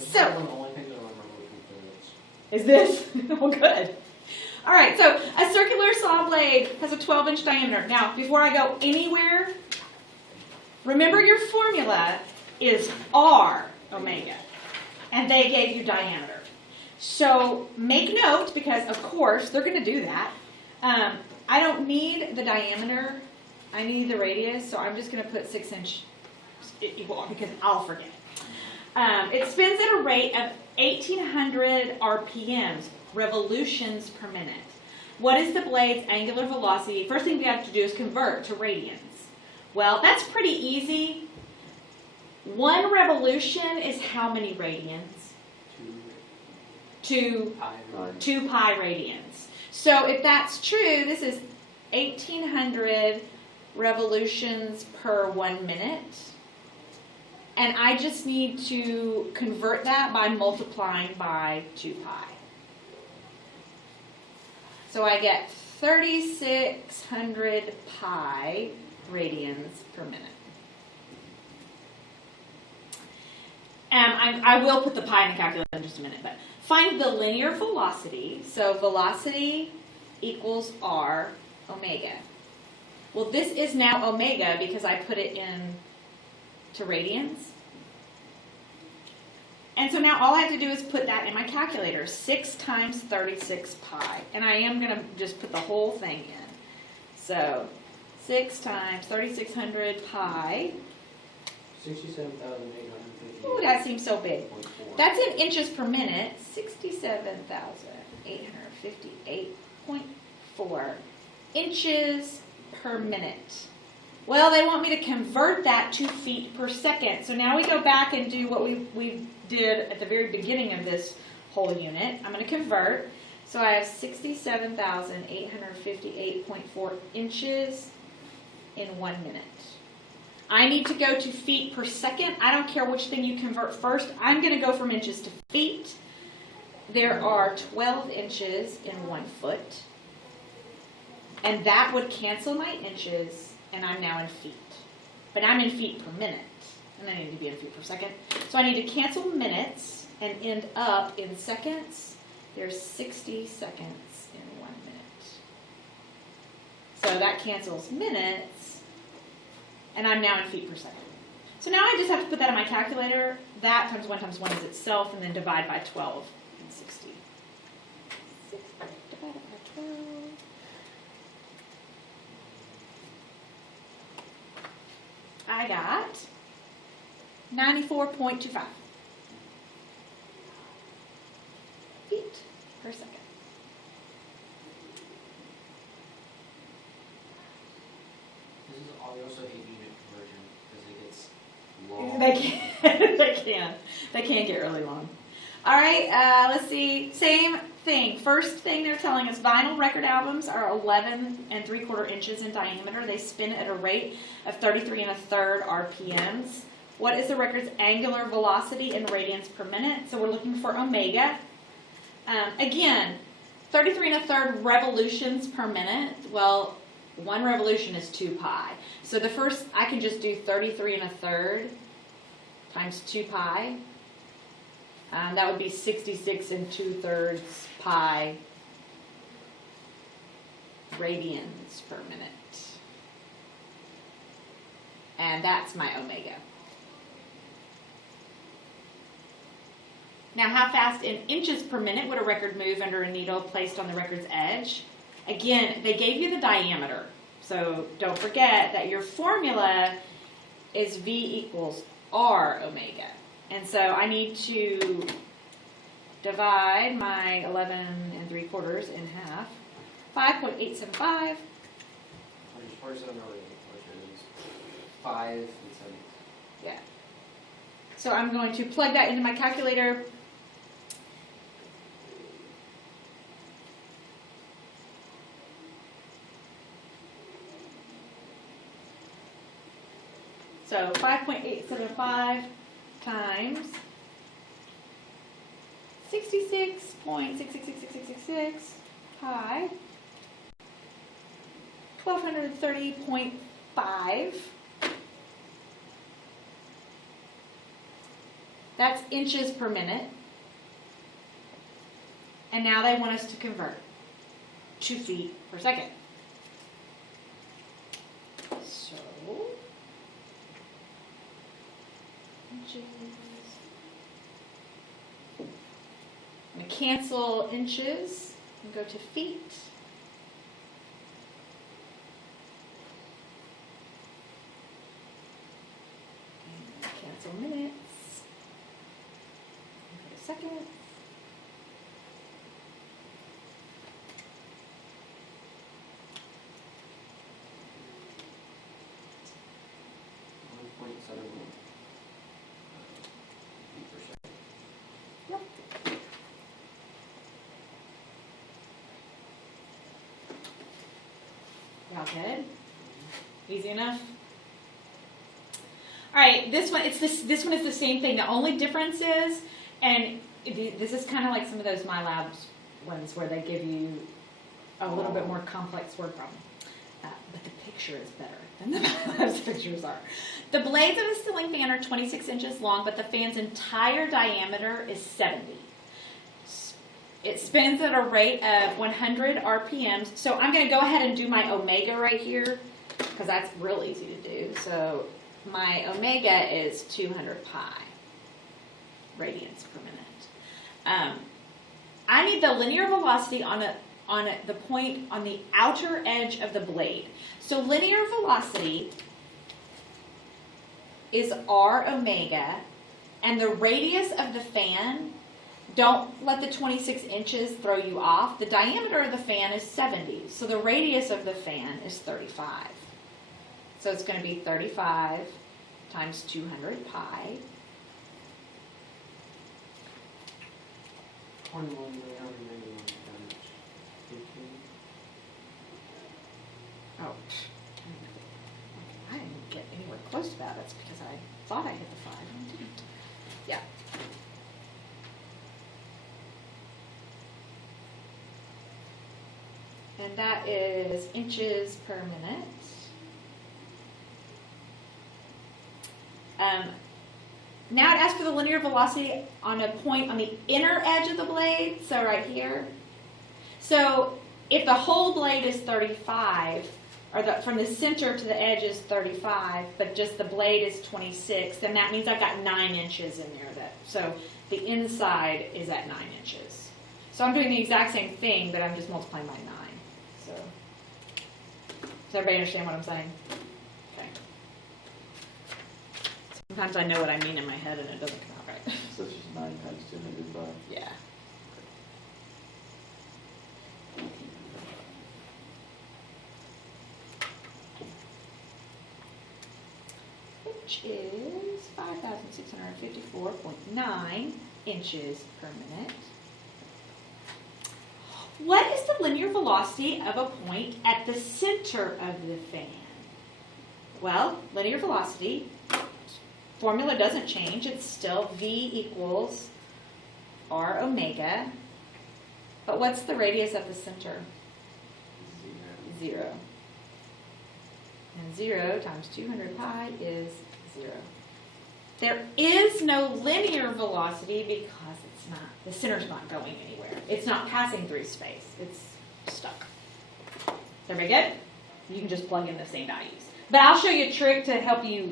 So, one of the only things I remember from physics. is this? Well, good. All right, so a circular saw blade has a 12-inch diameter. Now, before I go anywhere, remember your formula is R omega, and they gave you diameter. So make note, because of course they're going to do that. I don't need the diameter, I need the radius, so I'm just going to put 6 inch equal because I'll forget. It spins at a rate of 1,800 RPMs, revolutions per minute. What is the blade's angular velocity? First thing we have to do is convert to radians. Well, that's pretty easy. 1 revolution is how many radians? 2 pi radians. So if that's true, this is 1,800 revolutions per 1 minute. And I just need to convert that by multiplying by 2 pi. So I get 3,600 pi radians per minute. I will put the pi in the calculator in just a minute, but find the linear velocity. So velocity equals r omega. Well, this is now omega because I put it in to radians. And so now all I have to do is put that in my calculator. 6 times 36 pi. And I am going to just put the whole thing in. So 6 times 3,600 pi. 67,858. Ooh, that seems so big. That's in inches per minute. 67,858.4 inches per minute. Well, they want me to convert that to feet per second. So now we go back and do what we did at the very beginning of this whole unit. I'm going to convert. So I have 67,858.4 inches in 1 minute. I need to go to feet per second. I don't care which thing you convert first. I'm going to go from inches to feet. There are 12 inches in 1 foot. And that would cancel my inches, and I'm now in feet. But I'm in feet per minute, and I need to be in feet per second. So I need to cancel minutes and end up in seconds. There's 60 seconds in 1 minute. So that cancels minutes, and I'm now in feet per second. So now I just have to put that in my calculator. That times 1 times 1 is itself, and then divide by 12 and 60. 6 divided by 12. I got 94.25 feet per second. This is all, we also hate unit conversion because it gets long. They can get really long. All right, let's see. Same thing. First thing they're telling us, vinyl record albums are 11 3/4 inches in diameter. They spin at a rate of 33 1/3 RPMs. What is the record's angular velocity in radians per minute? So we're looking for omega. Again, 33 1/3 revolutions per minute. Well, 1 revolution is 2 pi. So the first, I can just do 33 1/3 times 2 pi. That would be 66 2/3 pi radians per minute. And that's my omega. Now, how fast in inches per minute would a record move under a needle placed on the record's edge? Again, they gave you the diameter. So don't forget that your formula is V equals R omega. And so I need to divide my 11 3/4 in half. 5.875. Which is 5 and 7. Yeah. So I'm going to plug that into my calculator. So 5.875 times 66.666666 pi 1230.5. That's inches per minute. And now they want us to convert to feet per second. So, inches. I'm going to cancel inches and go to feet. And cancel minutes. And go to seconds. Y'all good? Easy enough? All right, this one is the same thing. The only difference is, and this is kind of like some of those My Labs ones where they give you a little bit more complex word problem. But the picture is better than the My Labs pictures are. The blades of a ceiling fan are 26 inches long, but the fan's entire diameter is 70. It spins at a rate of 100 RPMs. So I'm going to go ahead and do my omega right here because that's real easy to do. So my omega is 200 pi radians per minute. I need the linear velocity on the point on the outer edge of the blade. So linear velocity is r omega, and the radius of the fan, don't let the 26 inches throw you off. The diameter of the fan is 70, so the radius of the fan is 35. So it's going to be 35 times 200 pi. 21,991. Oh, I didn't get anywhere close to that. That's because I thought I hit the 5 and didn't. Yeah. And that is inches per minute. Now it asks for the linear velocity on a point on the inner edge of the blade, so right here. So if the whole blade is 35, or from the center to the edge is 35, but just the blade is 26, then that means I've got 9 inches in there. So the inside is at 9 inches. So I'm doing the exact same thing, but I'm just multiplying by 9. So, does everybody understand what I'm saying? Okay. Sometimes I know what I mean in my head and it doesn't come out right. So it's just 9 times 200 pi. Yeah. Which is 5,654.9 inches per minute. What is the linear velocity of a point at the center of the fan? Well, linear velocity, formula doesn't change. It's still V equals R omega. But what's the radius at the center? 0. And 0 times 200 pi is 0. There is no linear velocity because the center's not going anywhere. It's not passing through space. It's stuck. Is everybody good? You can just plug in the same values. But I'll show you a trick to help you